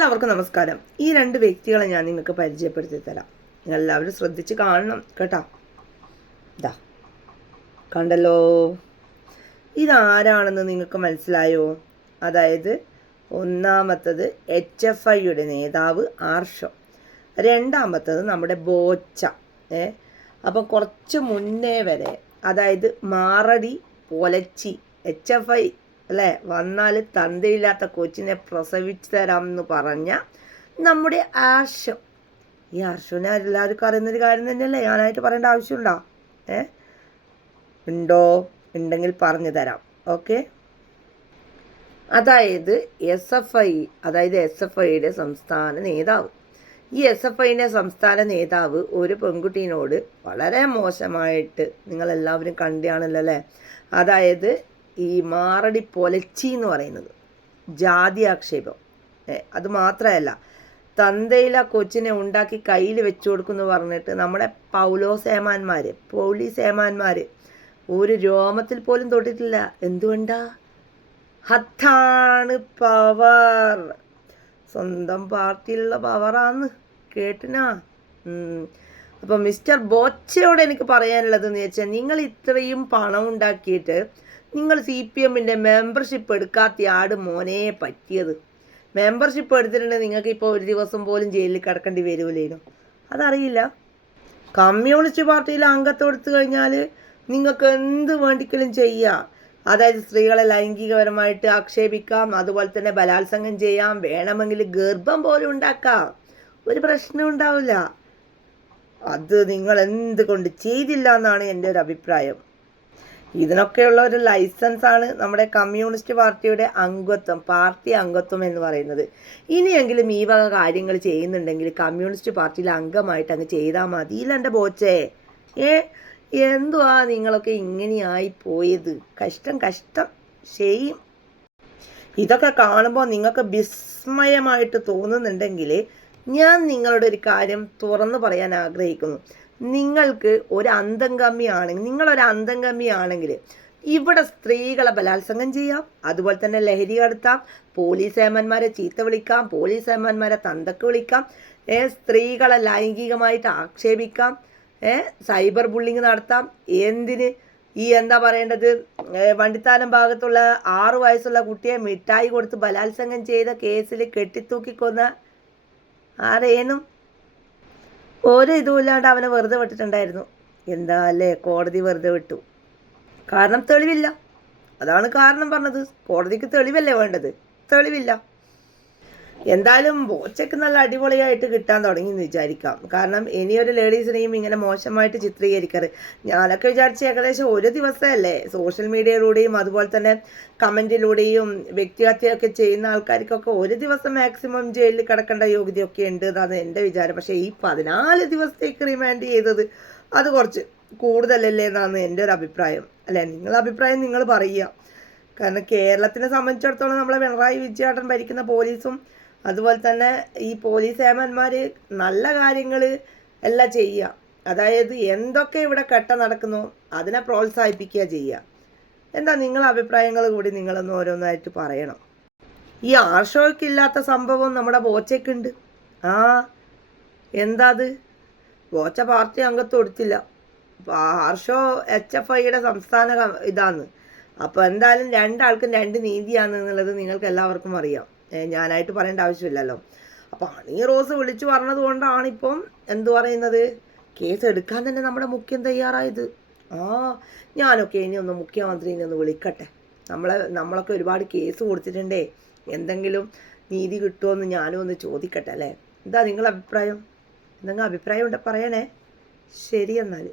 എല്ലാവർക്കും നമസ്കാരം. ഈ രണ്ട് വ്യക്തികളെ ഞാൻ നിങ്ങൾക്ക് പരിചയപ്പെടുത്തി തരാം നിങ്ങൾ എല്ലാവരും ശ്രദ്ധിച്ച് കാണണം കേട്ടോ. ഇതാ കണ്ടല്ലോ. ഇതാരാണെന്ന് നിങ്ങൾക്ക് മനസ്സിലായോ? അതായത് ഒന്നാമത്തത് എച്ച് എഫ് ഐയുടെ നേതാവ് ആർഷോ. രണ്ടാമത്തത് നമ്മുടെ ബോച്ച. ഏ അപ്പം കുറച്ച് മുന്നേ വരെ അതായത് മാറടി പൊലച്ചി എച്ച് എഫ് ഐ അല്ലേ? വന്നാൽ തന്തയില്ലാത്ത കൊച്ചിനെ പ്രസവിച്ചു തരാം എന്ന് പറഞ്ഞ നമ്മുടെ ആർഷം. ഈ ആർഷോനെ എല്ലാവർക്കും അറിയുന്നൊരു കാര്യം തന്നെയല്ലേ? ഞാനായിട്ട് പറയേണ്ട ആവശ്യമുണ്ടോ? ഏ? ഉണ്ടോ? ഉണ്ടെങ്കിൽ പറഞ്ഞു തരാം. ഓക്കെ? അതായത് എസ് എഫ് ഐ അതായത് എസ് എഫ് ഐയുടെ സംസ്ഥാന നേതാവ്. ഈ എസ് എഫ് ഐന്റെ സംസ്ഥാന നേതാവ് ഒരു പെൺകുട്ടീനോട് വളരെ മോശമായിട്ട് നിങ്ങളെല്ലാവരും കണ്ടാണല്ലോ അല്ലേ? അതായത് ഈ മാറടി പൊലച്ചി എന്ന് പറയുന്നത്. ജാതി ആക്ഷേപം അത് മാത്രമല്ല തന്തയില കൊച്ചിനെ ഉണ്ടാക്കി കയ്യിൽ വെച്ചു കൊടുക്കുമെന്ന് പറഞ്ഞിട്ട് നമ്മുടെ പൗലോ ഏമാന്മാർ പോലീസ് ഏമാന്മാർ ഒരു രോമത്തിൽ പോലും തൊട്ടിട്ടില്ല. എന്തുകൊണ്ടാ? ഹത്താണ് പവർ. സ്വന്തം പാർട്ടിയിലുള്ള പവറാന്ന് കേട്ടിനാ. അപ്പം മിസ്റ്റർ ബോച്ചയോട് എനിക്ക് പറയാനുള്ളത് എന്ന് വെച്ചാൽ നിങ്ങൾ ഇത്രയും പണം ഉണ്ടാക്കിയിട്ട് നിങ്ങൾ സി പി എമ്മിന്റെ മെമ്പർഷിപ്പ് എടുക്കാത്ത ആട് മോനെ പറ്റിയത്. മെമ്പർഷിപ്പ് എടുത്തിട്ടുണ്ടെങ്കിൽ നിങ്ങൾക്ക് ഇപ്പോൾ ഒരു ദിവസം പോലും ജയിലിൽ കിടക്കേണ്ടി വരുമല്ലേനോ അതറിയില്ല. കമ്മ്യൂണിസ്റ്റ് പാർട്ടിയിൽ അംഗത്വം എടുത്തു കഴിഞ്ഞാൽ നിങ്ങൾക്ക് എന്ത് വേണ്ടിക്കലും ചെയ്യാം. അതായത് സ്ത്രീകളെ ലൈംഗികപരമായിട്ട് ആക്ഷേപിക്കാം അതുപോലെ തന്നെ ബലാത്സംഗം ചെയ്യാം വേണമെങ്കിൽ ഗർഭം പോലും ഉണ്ടാക്കാം. ഒരു പ്രശ്നം ഉണ്ടാവില്ല. അത് നിങ്ങൾ എന്തുകൊണ്ട് ചെയ്തില്ല എന്നാണ് എന്റെ ഒരു അഭിപ്രായം. ഇതിനൊക്കെയുള്ള ഒരു ലൈസൻസ് ആണ് നമ്മുടെ കമ്മ്യൂണിസ്റ്റ് പാർട്ടിയുടെ അംഗത്വം പാർട്ടി അംഗത്വം എന്ന് പറയുന്നത്. ഇനിയെങ്കിലും ഈ വക കാര്യങ്ങൾ ചെയ്യുന്നുണ്ടെങ്കിൽ കമ്മ്യൂണിസ്റ്റ് പാർട്ടിയിൽ അംഗമായിട്ട് അങ്ങ് ചെയ്താൽ മതിയില്ല എന്റെ ബോച്ചേ ഏ? എന്തുവാ നിങ്ങളൊക്കെ ഇങ്ങനെയായി പോയത്? കഷ്ടം കഷ്ടം. ചെയ്യും ഇതൊക്കെ കാണുമ്പോൾ നിങ്ങൾക്ക് വിസ്മയമായിട്ട് തോന്നുന്നുണ്ടെങ്കിൽ ഞാൻ നിങ്ങളുടെ ഒരു കാര്യം തുറന്നു പറയാൻ ആഗ്രഹിക്കുന്നു. നിങ്ങൾക്ക് ഒരു അന്തംഗമ്മി ആണെങ്കിൽ നിങ്ങളൊരു അന്തംഗമ്മി ആണെങ്കിൽ ഇവിടെ സ്ത്രീകളെ ബലാത്സംഗം ചെയ്യാം. അതുപോലെ തന്നെ ലഹരി കടത്താം. പോലീസ് ഏമന്മാരെ ചീത്ത വിളിക്കാം. പോലീസ് ഏമന്മാരെ തന്തക്ക് വിളിക്കാം. ഏ സ്ത്രീകളെ ലൈംഗികമായിട്ട് ആക്ഷേപിക്കാം. ഏ സൈബർ ബുള്ളിങ് നടത്താം. എന്തിന്? ഈ എന്താ പറയേണ്ടത്? വണ്ടിത്താനം ഭാഗത്തുള്ള ആറു വയസ്സുള്ള കുട്ടിയെ മിഠായി കൊടുത്ത് ബലാത്സംഗം ചെയ്ത കേസിൽ കെട്ടിത്തൂക്കിക്കൊന്ന ആരേനും ഒരു ഇതുമില്ലാണ്ട് അവനെ വെറുതെ വിട്ടിട്ടുണ്ടായിരുന്നു. എന്താ അല്ലേ? കോടതി വെറുതെ വിട്ടു. കാരണം തെളിവില്ല. അതാണ് കാരണം പറഞ്ഞത്. കോടതിക്ക് തെളിവല്ലേ വേണ്ടത്? തെളിവില്ല. എന്തായാലും ബോച്ചയ്ക്ക് നല്ല അടിപൊളിയായിട്ട് കിട്ടാൻ തുടങ്ങി എന്ന് വിചാരിക്കാം. കാരണം ഇനിയൊരു ലേഡീസിനെയും ഇങ്ങനെ മോശമായിട്ട് ചിത്രീകരിക്കാറ് ഞാനൊക്കെ വിചാരിച്ച ഏകദേശം ഒരു ദിവസമല്ലേ സോഷ്യൽ മീഡിയയിലൂടെയും അതുപോലെ തന്നെ കമന്റിലൂടെയും വ്യക്തിഹത്യൊക്കെ ചെയ്യുന്ന ആൾക്കാർക്കൊക്കെ ഒരു ദിവസം മാക്സിമം ജയിലിൽ കിടക്കേണ്ട യോഗ്യതയൊക്കെ ഉണ്ട് എന്നാണ് എന്റെ വിചാരം. പക്ഷേ ഈ പതിനാല് ദിവസത്തേക്ക് റിമാൻഡ് ചെയ്തത് അത് കുറച്ച് കൂടുതലല്ലേ എന്നാണ് എന്റെ ഒരു അഭിപ്രായം. അല്ലേ? നിങ്ങളുടെ അഭിപ്രായം നിങ്ങൾ പറയുക. കാരണം കേരളത്തിനെ സംബന്ധിച്ചിടത്തോളം നമ്മളെ പിണറായി വിജയേട്ടൻ ഭരിക്കുന്ന പോലീസും അതുപോലെ തന്നെ ഈ പോലീസ് ഏമന്മാർ നല്ല കാര്യങ്ങൾ എല്ലാം ചെയ്യുക അതായത് എന്തൊക്കെ ഇവിടെ കെട്ട നടക്കുന്നു അതിനെ പ്രോത്സാഹിപ്പിക്കുക ചെയ്യുക എന്താ നിങ്ങളെ അഭിപ്രായങ്ങൾ കൂടി നിങ്ങളൊന്ന് ഓരോന്നായിട്ട് പറയണം. ഈ ആർഷോയ്ക്കില്ലാത്ത സംഭവം നമ്മുടെ ബോച്ചയ്ക്കുണ്ട്. ആ എന്താ അത്? ബോച്ച പാർട്ടി അംഗത്വം എടുത്തില്ല. ആർഷോ എച്ച് എഫ് ഐയുടെ സംസ്ഥാന ഇതാണ് അപ്പോൾ എന്തായാലും രണ്ടാൾക്കും രണ്ട് നീതിയാണ് എന്നുള്ളത് നിങ്ങൾക്ക് എല്ലാവർക്കും അറിയാം. ഞാനായിട്ട് പറയേണ്ട ആവശ്യമില്ലല്ലോ. അപ്പോൾ അണി റോസ് വിളിച്ചു പറഞ്ഞത് കൊണ്ടാണ് ഇപ്പം എന്തു പറയുന്നത്? കേസ് എടുക്കാൻ തന്നെ നമ്മുടെ മുഖ്യം തയ്യാറായത്. ആ ഞാനൊക്കെ ഇനി ഒന്ന് മുഖ്യമന്ത്രിനെ ഒന്ന് വിളിക്കട്ടെ. നമ്മളെ നമ്മളൊക്കെ ഒരുപാട് കേസ് കൊടുത്തിട്ടുണ്ടേ. എന്തെങ്കിലും നീതി കിട്ടുമോ ഞാനും ഒന്ന് ചോദിക്കട്ടെ അല്ലേ? എന്താ നിങ്ങളുടെ അഭിപ്രായം? എന്തെങ്കിലും അഭിപ്രായം ഉണ്ടെ? പറയണേ. ശരി എന്നാൽ